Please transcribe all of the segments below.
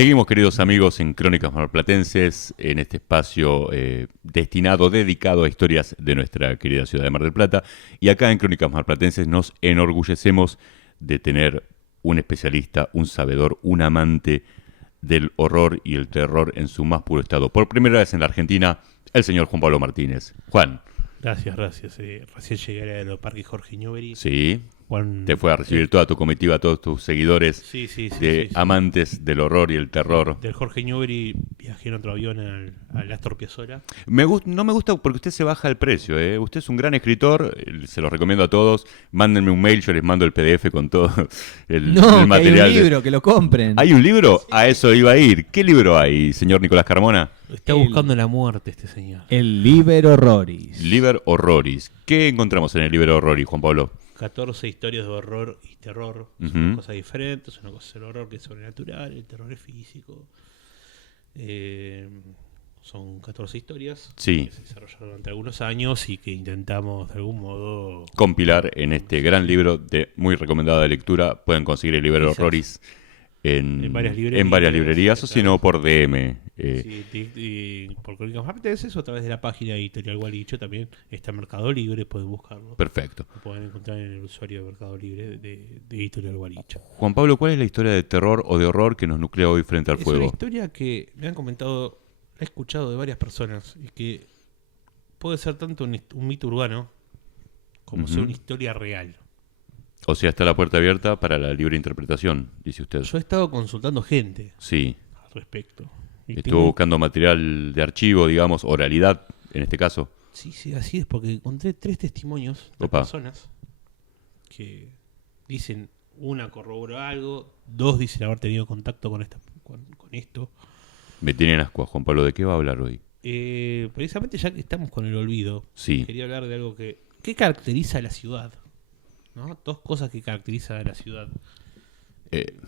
Seguimos, queridos amigos, en Crónicas Marplatenses, en este espacio dedicado a historias de nuestra querida ciudad de Mar del Plata. Y acá en Crónicas Marplatenses nos enorgullecemos de tener un especialista, un sabedor, un amante del horror y el terror en su más puro estado. Por primera vez en la Argentina, el señor Juan Pablo Martínez. Juan. Gracias. Recién llegué al Aeroparque Jorge Newbery. Sí. Juan, te fue a recibir toda tu comitiva, todos tus seguidores sí, amantes del horror y el terror. Del Jorge Newbery viajé en otro avión al Astor Piazzolla. No me gusta porque usted se baja el precio. Usted es un gran escritor, se lo recomiendo a todos. Mándenme un mail, yo les mando el PDF con todo el material. Hay un libro, que lo compren. ¿Hay un libro? A eso iba a ir. ¿Qué libro hay, señor Nicolás Carmona? Está buscando la muerte este señor. El Liber Horroris. Liber Horroris. ¿Qué encontramos en el Liber Horroris, Juan Pablo? 14 historias de horror y terror. Son cosas diferentes. Una cosa es el horror, que es sobrenatural. El terror es físico. Son 14 historias que se desarrollaron durante algunos años y que intentamos de algún modo compilar en este gran libro de muy recomendada lectura. Pueden conseguir el Liber Horroris en varias librerías o si no por DM. Por Crónicas Marplatenses o a través de la página de Editorial Gualicho. También está en Mercado Libre, pueden buscarlo. Perfecto. Lo pueden encontrar en el usuario de Mercado Libre de Editorial Gualicho. Juan Pablo, ¿cuál es la historia de terror o de horror que nos nuclea hoy frente al fuego? Es una historia que me han comentado, he escuchado de varias personas y que puede ser tanto un mito urbano como ser una historia real. O sea, está la puerta abierta para la libre interpretación, dice usted. Yo he estado consultando gente al respecto. Estuvo buscando material de archivo, digamos, oralidad, en este caso. Sí, así es, porque encontré 3 testimonios de personas que dicen, una corroboró algo, 2 dicen haber tenido contacto con esto. Me tienen ascuas, Juan Pablo, ¿de qué va a hablar hoy? Precisamente ya que estamos con el olvido, quería hablar de algo que caracteriza a la ciudad, ¿no? 2 cosas que caracterizan a la ciudad.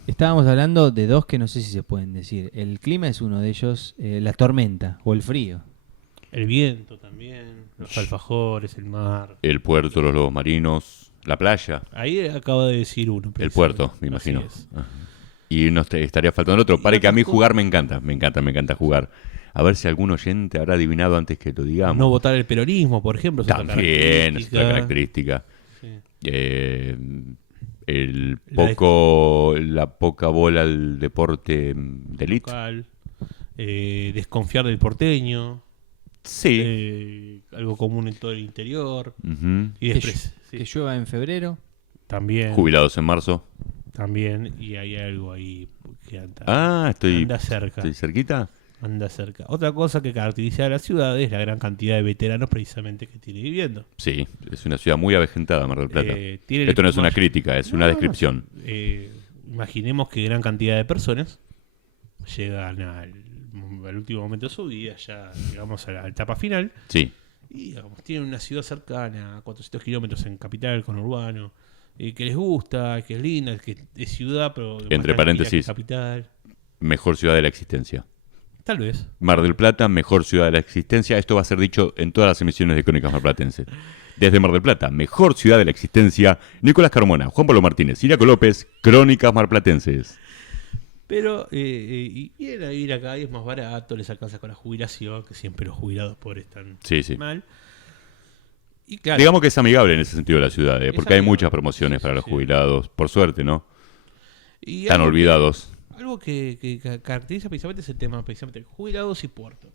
Estábamos hablando de 2 que no sé si se pueden decir. El clima es uno de ellos, la tormenta o el frío. El viento también, los alfajores, el mar. El puerto, los lobos marinos, la playa. Ahí acaba de decir uno. El puerto, me imagino. Y no estaría faltando otro. Para que a mí jugar me encanta jugar. A ver si algún oyente habrá adivinado antes que lo digamos. No votar el peronismo, por ejemplo. También es otra característica. Sí. La poca bola al deporte de élite. Desconfiar del porteño. Sí. Algo común en todo el interior. Y después, que llueva en febrero. También. Jubilados en marzo. También. Y hay algo ahí que anda cerca. ¿Estoy cerquita? Anda cerca. Otra cosa que caracteriza a la ciudad es la gran cantidad de veteranos precisamente que tiene viviendo. Sí, es una ciudad muy avejentada, Mar del Plata. Esto no es una crítica, es una descripción. Imaginemos que gran cantidad de personas llegan al último momento de su vida, ya llegamos a la etapa final. Sí. Y digamos, tienen una ciudad cercana, a 400 kilómetros en capital, conurbano, que les gusta, que es linda, que es ciudad, pero entre paréntesis, capital. Mejor ciudad de la existencia. Tal vez. Mar del Plata, mejor ciudad de la existencia. Esto va a ser dicho en todas las emisiones de Crónicas Marplatenses. Desde Mar del Plata, mejor ciudad de la existencia. Nicolás Carmona, Juan Pablo Martínez, Iraco López, Crónicas Marplatenses. Pero vienen a vivir acá y es más barato, les alcanza con la jubilación, que siempre los jubilados pobres están mal. Y claro, digamos que es amigable en ese sentido la ciudad, porque hay muchas promociones para los jubilados, por suerte, ¿no? Están olvidados. Algo que caracteriza precisamente es el tema, precisamente jubilados y puerto.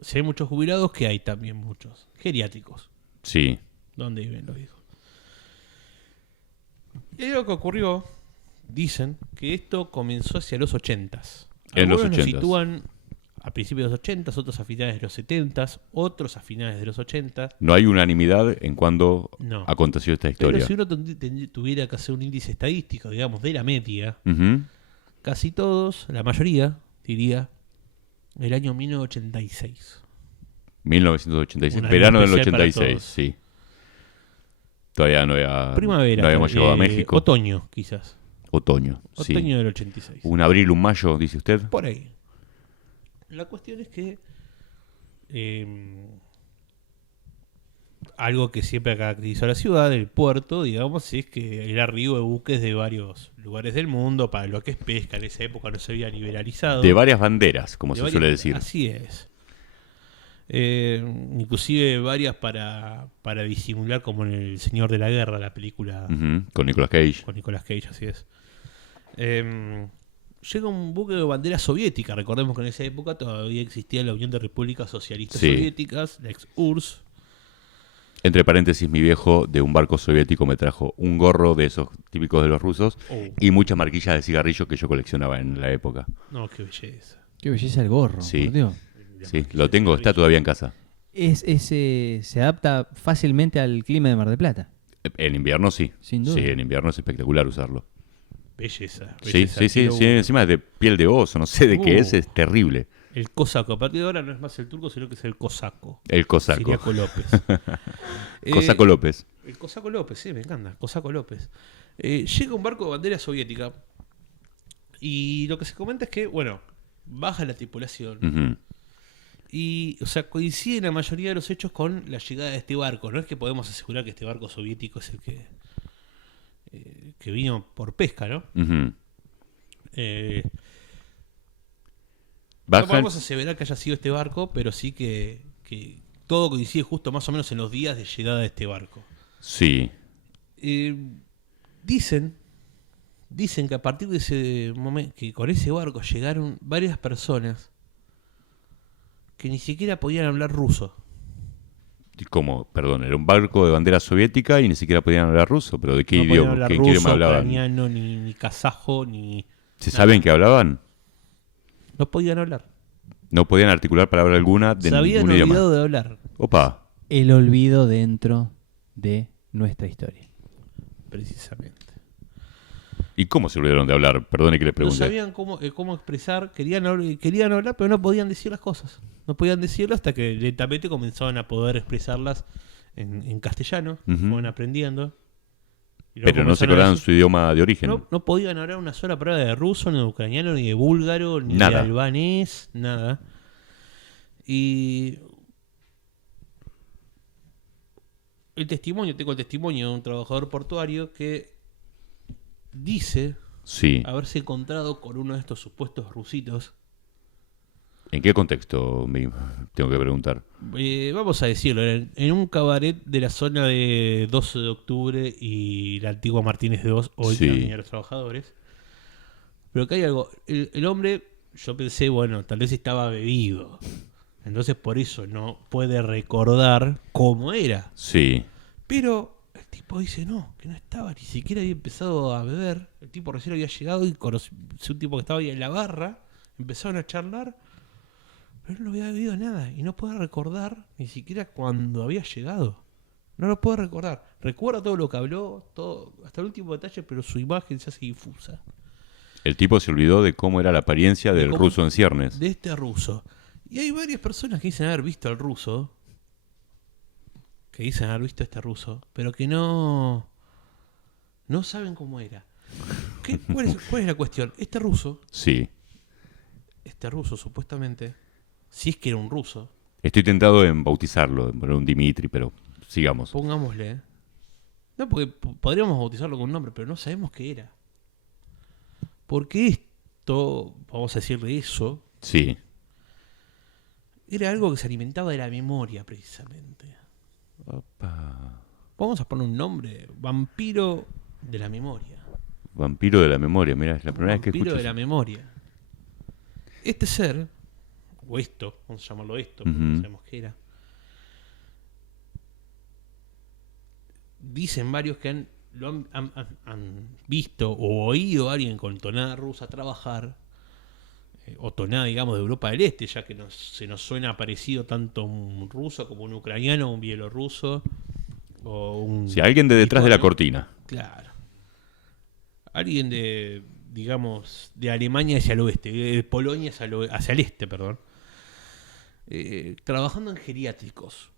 Si hay muchos jubilados, que hay también muchos geriátricos. Sí. ¿Dónde viven los viejos? Y algo que ocurrió, dicen que esto comenzó hacia los 80s. En los 80s. Nos sitúan a principios de los 80s, otros a finales de los 70s, otros a finales de los 80s. No hay unanimidad en cuándo aconteció esta historia. Pero si uno tuviera que hacer un índice estadístico, digamos, de la media, casi todos, la mayoría, diría, el año 1986. 1986, verano del 86, sí. Todavía no habíamos llegado a México. Otoño, quizás. Otoño del 86. Un abril, un mayo, dice usted. Por ahí. La cuestión es que algo que siempre caracterizó a la ciudad, el puerto, digamos, es que era arribo de buques de varios lugares del mundo para lo que es pesca. En esa época no se había liberalizado. De varias banderas, como se varias, suele decir. Así es. Inclusive varias para disimular, como en El Señor de la Guerra, la película Con Nicolas Cage. Con Nicolas Cage, así es. Llega un buque de bandera soviética. Recordemos que en esa época todavía existía la Unión de Repúblicas Socialistas Soviéticas, la ex-URSS. Entre paréntesis, mi viejo de un barco soviético me trajo un gorro de esos típicos de los rusos y muchas marquillas de cigarrillo que yo coleccionaba en la época. No, qué belleza. Qué belleza el gorro, Sí. por Dios. Sí, lo tengo, está todavía en casa. Se adapta fácilmente al clima de Mar del Plata. En invierno sí. Sin duda. Sí, en invierno es espectacular usarlo. Belleza. Sí, encima es de piel de oso, no sé de qué es terrible. El cosaco, a partir de ahora no es más el turco, sino que es el cosaco. El cosaco. Siriaco López. Cosaco López. El cosaco López, sí, me encanta. Cosaco López. Llega un barco de bandera soviética y lo que se comenta es que, bueno, baja la tripulación. Y, o sea, coincide la mayoría de los hechos con la llegada de este barco. No es que podemos asegurar que este barco soviético es el que vino por pesca, ¿no? No podemos aseverar que haya sido este barco, pero sí que todo coincide justo más o menos en los días de llegada de este barco. Sí. Dicen que a partir de ese momento, que con ese barco llegaron varias personas que ni siquiera podían hablar ruso. ¿Cómo? Perdón, era un barco de bandera soviética y ni siquiera podían hablar ruso, pero ¿de qué No podían idioma? hablar ¿Qué ruso, idioma hablaban? ucraniano, ni kazajo, ni... ¿Se saben que hablaban? No podían hablar. No podían articular palabra alguna de Se habían ningún idioma. olvidado de hablar. Opa. El olvido dentro de nuestra historia. Precisamente. ¿Y cómo se olvidaron de hablar? Perdone que le No pregunte. sabían cómo expresar, querían hablar, pero no podían decir las cosas. No podían decirlo hasta que lentamente comenzaban a poder expresarlas en castellano, fueron aprendiendo. Pero no se acordaban su idioma de origen. No podían hablar una sola palabra de ruso, ni de ucraniano, ni de búlgaro, ni Nada. de albanés, nada. Y tengo el testimonio de un trabajador portuario que dice haberse encontrado con uno de estos supuestos rusitos. ¿En qué contexto me tengo que preguntar? Vamos a decirlo, en un cabaret de la zona de 12 de octubre y la antigua Martínez de Oz, hoy Avenida de los Trabajadores. Pero que hay algo, el hombre, yo pensé, bueno, tal vez estaba bebido. Entonces por eso no puede recordar cómo era. Sí. Pero el tipo dice que no estaba, ni siquiera había empezado a beber. El tipo recién había llegado y conoció un tipo que estaba ahí en la barra. Empezaron a charlar, pero no había bebido nada y no puede recordar ni siquiera cuando había llegado. No lo puede recordar. Recuerda todo lo que habló, todo, hasta el último detalle, pero su imagen se hace difusa. El tipo se olvidó de cómo era la apariencia del ruso en ciernes. De este ruso. Y hay varias personas que dicen haber visto al ruso, pero que no saben cómo era. ¿Cuál es la cuestión? Este ruso, supuestamente, si es que era un ruso. Estoy tentado en bautizarlo, en poner un Dimitri, pero sigamos. Pongámosle. No, porque podríamos bautizarlo con un nombre, pero no sabemos qué era. Porque esto, vamos a decirle eso, era algo que se alimentaba de la memoria, precisamente. Opa. Vamos a poner un nombre: vampiro de la memoria. Vampiro de la memoria, mira, es la primera vez que escucho. Vampiro de la memoria. Este ser, o esto, vamos a llamarlo esto, porque no sabemos qué era. Dicen varios que han visto o oído a alguien con tonada rusa trabajar, o tonada, digamos, de Europa del Este, ya que se nos suena parecido tanto un ruso como un ucraniano, un bielorruso, o un... Sí, alguien de detrás de la cortina. Claro. Alguien de, digamos, de Alemania hacia el oeste, de Polonia hacia el este, perdón. Trabajando en geriátricos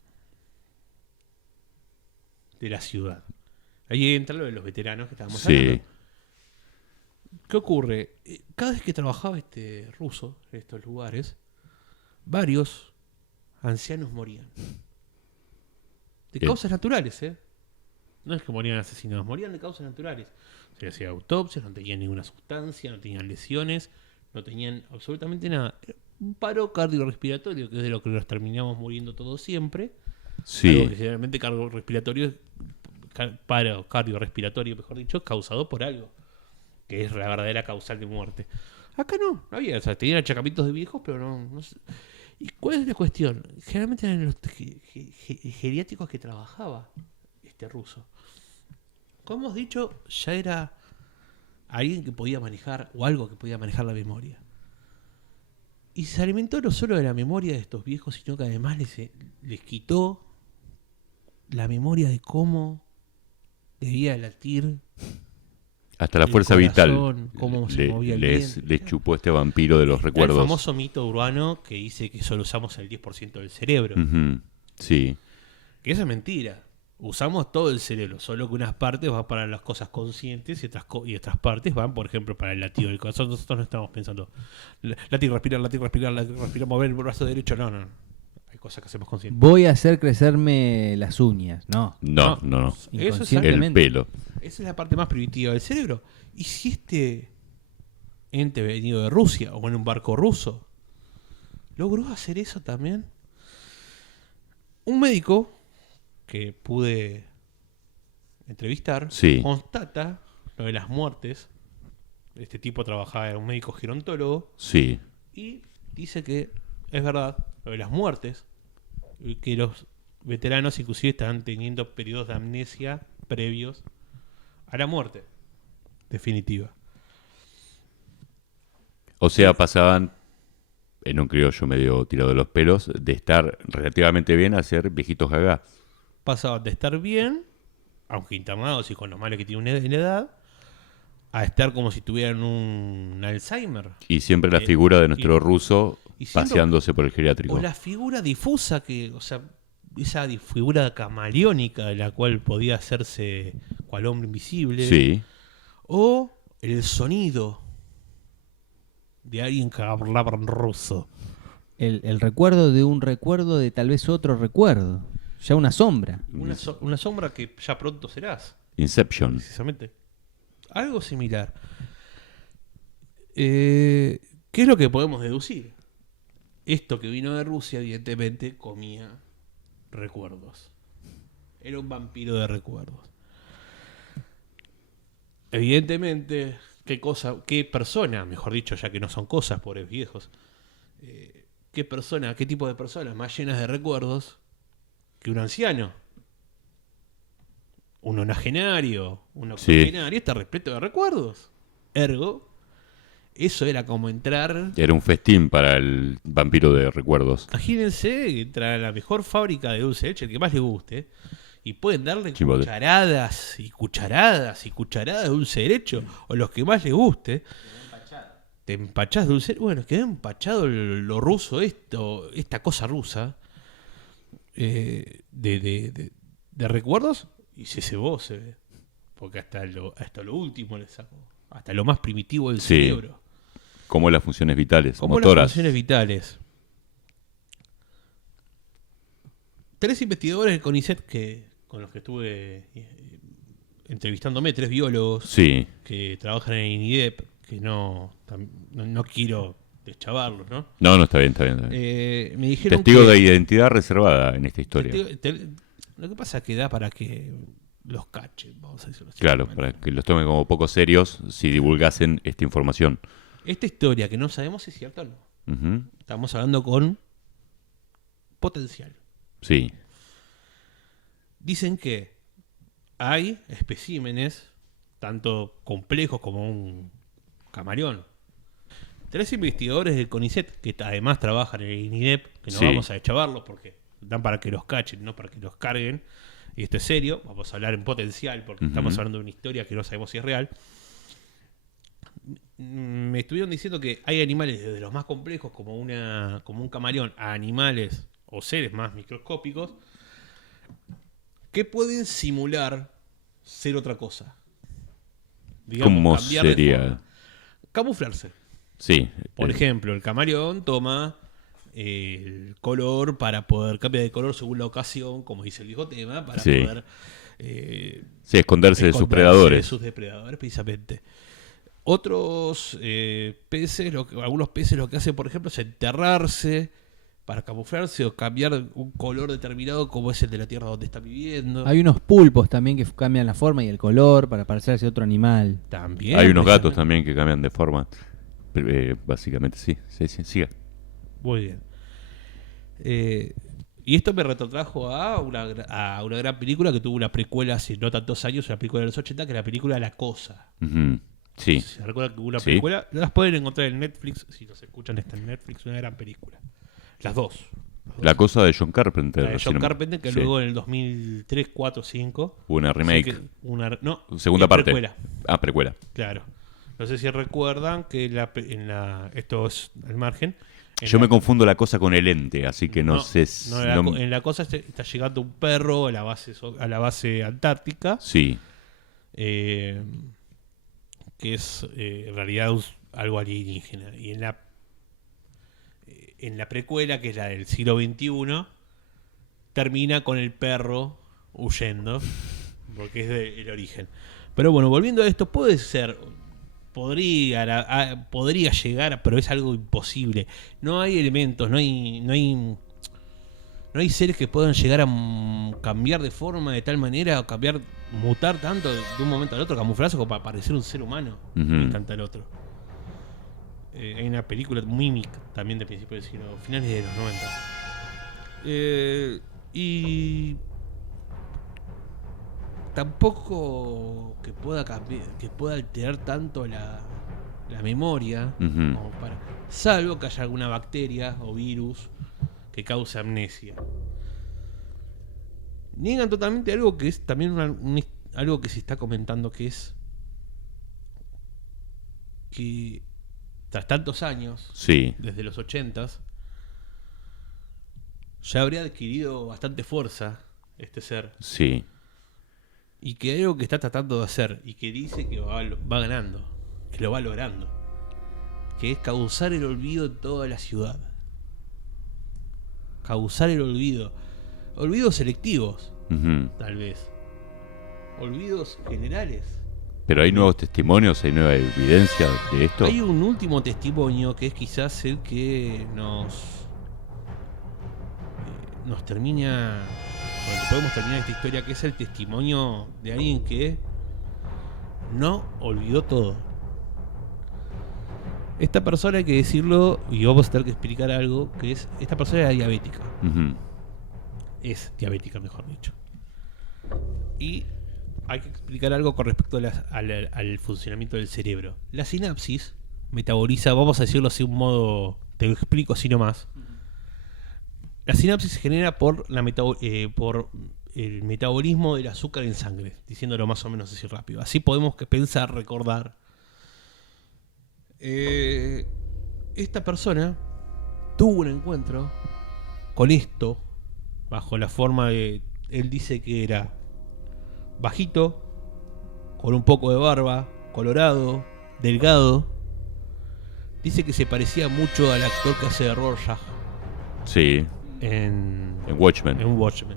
de la ciudad. Ahí entra lo de los veteranos que estábamos hablando. ¿Qué ocurre? Cada vez que trabajaba este ruso en estos lugares, varios ancianos morían. De causas naturales, ¿eh? No es que morían asesinados, morían de causas naturales. Se hacían autopsias, no tenían ninguna sustancia, no tenían lesiones, no tenían absolutamente nada. Un paro cardiorrespiratorio, que es de lo que nos terminamos muriendo todos siempre. Sí. Algo que generalmente paro cardiorrespiratorio, mejor dicho, causado por algo, que es la verdadera causal de muerte. Acá no había, o sea, tenían achacamientos de viejos, pero no sé. ¿Y cuál es la cuestión? Generalmente eran los geriátricos que trabajaba este ruso. Como hemos dicho, ya era alguien que podía manejar, o algo que podía manejar la memoria. Y se alimentó no solo de la memoria de estos viejos, sino que además les quitó la memoria de cómo debía latir. Hasta la el fuerza corazón, vital cómo se movía el viento. les chupó este vampiro de los Está recuerdos. el famoso mito urbano que dice que solo usamos el 10% del cerebro. Ujú, sí. Que eso es mentira. Usamos todo el cerebro, solo que unas partes van para las cosas conscientes y otras partes van, por ejemplo, para el latido del corazón. Nosotros no estamos pensando latir, respirar, mover el brazo derecho. No. Hay cosas que hacemos conscientes. Voy a hacer crecerme las uñas. No. No. Eso es El Inconscientemente. pelo. Esa es la parte más primitiva del cerebro. ¿Y si este ente venido de Rusia o en un barco ruso logró hacer eso también? Un médico que pude entrevistar Sí. constata lo de las muertes. Este tipo trabajaba, era un médico gerontólogo, Sí. y dice que es verdad lo de las muertes, y que los veteranos inclusive estaban teniendo periodos de amnesia previos a la muerte definitiva. O sea, pasaban, en un criollo medio tirado de los pelos, de estar relativamente bien a ser viejitos gagá. Pasaban de estar bien, aunque internados y con los males que tiene en la edad, a estar como si tuvieran un Alzheimer. Y siempre la figura de nuestro ruso y siempre- paseándose por el geriátrico. O la figura difusa esa figura camaleónica de la cual podía hacerse cual hombre invisible. Sí. O el sonido de alguien que hablaba en ruso. El recuerdo de un recuerdo de tal vez otro recuerdo. Ya una sombra. Una sombra que ya pronto serás. Inception. Precisamente. Algo similar. ¿Qué es lo que podemos deducir? Esto que vino de Rusia, evidentemente, comía recuerdos. Era un vampiro de recuerdos. Evidentemente, qué persona, mejor dicho, ya que no son cosas, pobres viejos, qué tipo de personas más llenas de recuerdos que un anciano. Un onagenario, un octogenario, está repleto de recuerdos. Ergo, eso era como entrar. Era un festín para el vampiro de recuerdos. Imagínense entrar a la mejor fábrica de dulce de leche, el que más le guste, y pueden darle Chipotle. cucharadas y cucharadas y cucharadas de dulce de leche, o los que más le guste. Te empachás dulce. Bueno, quedó empachado lo ruso, esta cosa rusa de recuerdos, y se cebó, se ve. Porque hasta lo último le sacó. Hasta lo más primitivo del Sí. cerebro. Como las funciones vitales, Como las motoras. funciones vitales. 3 investigadores del CONICET con los que estuve entrevistándome, 3 biólogos Sí. que trabajan en INIDEP, que no quiero deschavarlos, ¿no? No, está bien. Me dijeron Testigo que de identidad reservada en esta historia. lo que pasa es que da para que los cachen, vamos a decirlo así. Claro, para que los tomen como poco serios si divulgasen esta información. Esta historia que no sabemos si es cierta o no. Ujú. Estamos hablando con potencial. Sí. Dicen que hay especímenes, tanto complejos como un camaleón. 3 investigadores del CONICET, que además trabajan en el INIDEP, que no Sí. vamos a deschavarlos porque dan para que los cachen, no para que los carguen. Y esto es serio, vamos a hablar en potencial porque Ujú. estamos hablando de una historia que no sabemos si es real. Me estuvieron diciendo que hay animales desde los más complejos como un camaleón a animales o seres más microscópicos que pueden simular ser otra cosa. Digamos, ¿Cómo cambiar de sería? forma. Camuflarse. Sí. Por ejemplo, el camaleón toma el color para poder cambiar de color según la ocasión, como dice el viejo tema, para Sí. poder Esconderse de sus predadores. de sus depredadores, precisamente. Otros peces, algunos peces lo que hacen, por ejemplo, es enterrarse para camuflarse o cambiar un color determinado como es el de la tierra donde está viviendo. Hay unos pulpos también que cambian la forma y el color para parecerse a otro animal. También. Hay unos gatos precisamente. también que cambian de forma. Básicamente, sí. Siga. Muy bien. Y esto me retrotrajo a una gran película que tuvo una precuela hace no tantos años, una película de los 80, que es la película La Cosa. Ujú. Sí. ¿Se recuerdan que hubo una Sí. película? Las pueden encontrar en Netflix, si nos escuchan está en Netflix, una gran película. Las dos. La cosa de John Carpenter. La de John así Carpenter, que sí. luego en el 2003, 4, 5... Hubo una remake. Segunda es parte. precuela, Precuela. claro. No sé si recuerdan que esto es al margen. Yo me confundo la cosa con el ente, así que no sé. En la cosa está llegando un perro a la base antártica, Sí. que es en realidad algo alienígena. Y en la precuela, que es la del siglo XXI, termina con el perro huyendo, porque es el origen. Pero bueno, volviendo a esto, podría llegar, pero es algo imposible. No hay elementos, no hay seres que puedan llegar a cambiar de forma de tal manera, o mutar tanto de un momento al otro, camuflarse como para parecer un ser humano Ujú. un instante al otro. Hay una película, Mimic, también de principios del siglo, finales de los 90. Y tampoco que pueda cambiar, que pueda alterar tanto la memoria, Ujú. como salvo que haya alguna bacteria o virus que cause amnesia. Niegan totalmente algo que es también algo que se está comentando, que es que tras tantos años, Sí. desde los 80s, ya habría adquirido bastante fuerza este ser, Sí. y que hay algo que está tratando de hacer y que dice que va ganando, que lo va logrando, que es causar el olvido en toda la ciudad. Causar el olvido. Olvidos selectivos, Ujú. tal vez. Olvidos generales. Pero hay nuevos testimonios, hay nueva evidencia de esto. Hay un último testimonio que es quizás el que nos termina, con el que podemos terminar esta historia, que es el testimonio de alguien que no olvidó todo. Esta persona, hay que decirlo, y vamos a tener que explicar algo, que es, esta persona era diabética. Ujú. Es diabética, mejor dicho. Y hay que explicar algo con respecto al funcionamiento del cerebro. La sinapsis metaboliza, vamos a decirlo así un modo, te lo explico así nomás. La sinapsis se genera por el metabolismo del azúcar en sangre, diciéndolo más o menos así rápido. Así podemos pensar, recordar. Esta persona tuvo un encuentro con esto, bajo la forma de... Él dice que era bajito, con un poco de barba, colorado, delgado. Dice que se parecía mucho al actor que hace de Rorschach Sí. en Watchmen. Watchmen.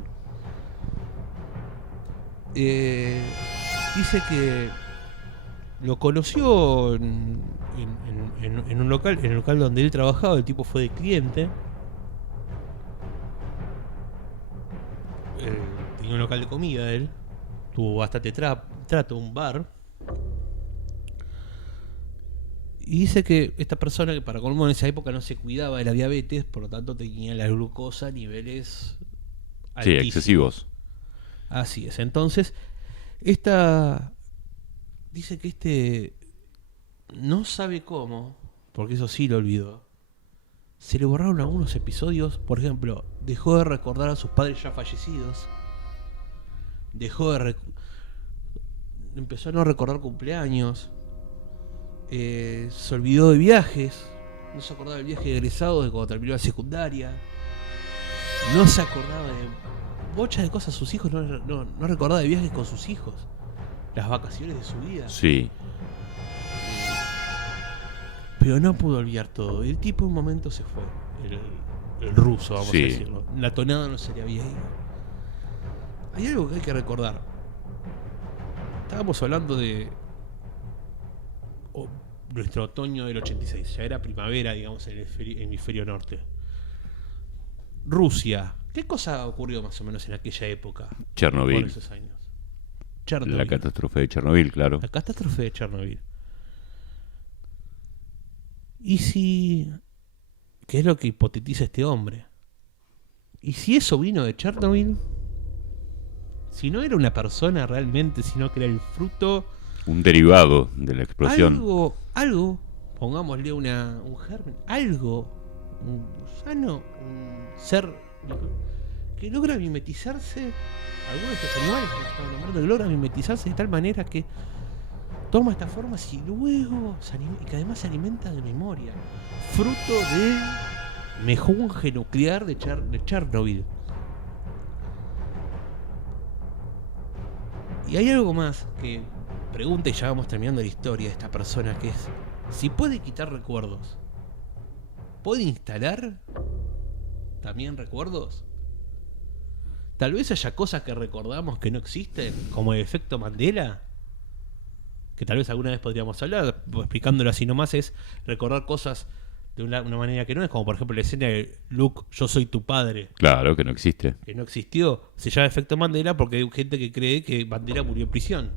Dice que lo conoció en un local, en el local donde él trabajaba. El tipo fue de cliente. Tenía un local de comida él. Tuvo bastante trato, un bar. Y dice que esta persona, que para colmo en esa época no se cuidaba de la diabetes, por lo tanto tenía la glucosa a niveles Sí, altísimos. excesivos. Así es. Entonces, esta dice que no sabe cómo, porque eso sí lo olvidó. Se le borraron algunos episodios. Por ejemplo, dejó de recordar a sus padres ya fallecidos. Empezó a no recordar cumpleaños. Se olvidó de viajes. No se acordaba del viaje de egresado de cuando terminó la secundaria. No se acordaba de bocha de cosas. Sus hijos no recordaba de viajes con sus hijos. Las vacaciones de su vida. Sí. Pero no pudo olvidar todo. El tipo en un momento se fue. el ruso, vamos Sí. a decirlo. La tonada no se le había ido. Hay algo que hay que recordar. Estábamos hablando de nuestro otoño del 86. Ya era primavera, digamos, en el hemisferio norte. Rusia. ¿Qué cosa ocurrió más o menos en aquella época? Chernobyl. Por esos años. Chernobyl. La catástrofe de Chernobyl, claro. La catástrofe de Chernobyl. ¿Y si... ¿Qué es lo que hipotetiza este hombre? ¿Y si eso vino de Chernobyl? Si no era una persona realmente, sino que era el fruto... Un derivado de la explosión. Algo, pongámosle un germen, algo, un gusano, un ser que logra mimetizarse, algunos de estos animales que estamos nombrando, que logra mimetizarse de tal manera que toma esta forma y luego y que además se alimenta de memoria, fruto del mejunje nuclear de Chernobyl. Y hay algo más que pregunta, y ya vamos terminando la historia de esta persona, que es si puede quitar recuerdos, ¿puede instalar también recuerdos? Tal vez haya cosas que recordamos que no existen, como el efecto Mandela, que tal vez alguna vez podríamos hablar, explicándolo así nomás, es recordar cosas de una manera que no es, como por ejemplo la escena de Luke, yo soy tu padre, Claro, que no existe. que no existió, se llama efecto Mandela porque hay gente que cree que Mandela murió en prisión.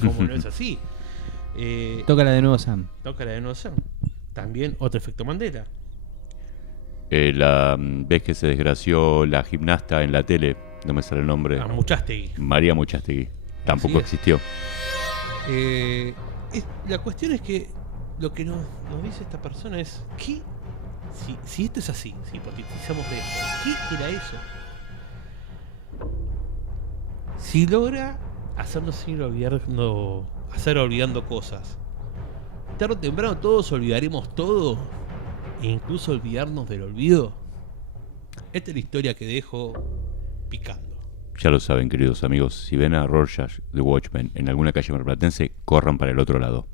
Como no es así. Tócala de nuevo, Sam. Toca la de nuevo Sam. También otro efecto Mandela. La vez que se desgració la gimnasta en la tele, no me sale el nombre. Muchastegui. María Muchastegui. Tampoco Así es. existió. La cuestión es que lo que nos dice esta persona es ¿qué? Si esto es así, si hipotetizamos esto, ¿qué era eso? Si logra hacernos ir olvidando cosas, tarde o temprano todos olvidaremos todo, e incluso olvidarnos del olvido. Esta es la historia que dejo picando. Ya lo saben, queridos amigos. Si ven a Rorschach, The Watchmen, en alguna calle marplatense, corran para el otro lado.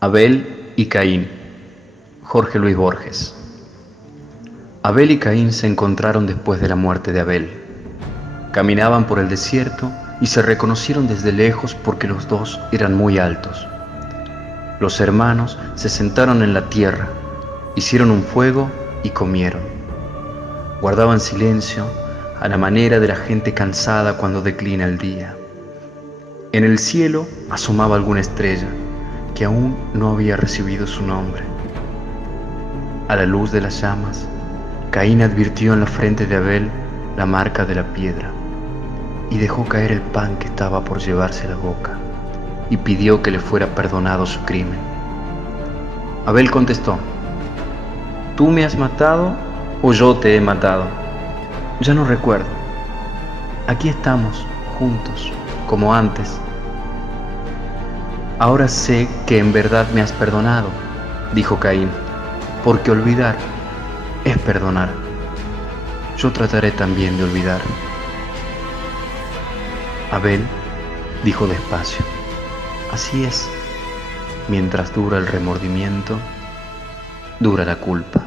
Abel y Caín. Jorge Luis Borges. Abel y Caín se encontraron después de la muerte de Abel. Caminaban por el desierto y se reconocieron desde lejos porque los dos eran muy altos. Los hermanos se sentaron en la tierra, hicieron un fuego y comieron. Guardaban silencio a la manera de la gente cansada cuando declina el día. En el cielo asomaba alguna estrella que aún no había recibido su nombre. A la luz de las llamas, Caín advirtió en la frente de Abel la marca de la piedra y dejó caer el pan que estaba por llevarse a la boca y pidió que le fuera perdonado su crimen. Abel contestó: ¿tú me has matado o yo te he matado? Ya no recuerdo. Aquí estamos, juntos, como antes. Ahora sé que en verdad me has perdonado, dijo Caín, porque olvidar es perdonar. Yo trataré también de olvidar. Abel dijo despacio: así es, mientras dura el remordimiento, dura la culpa.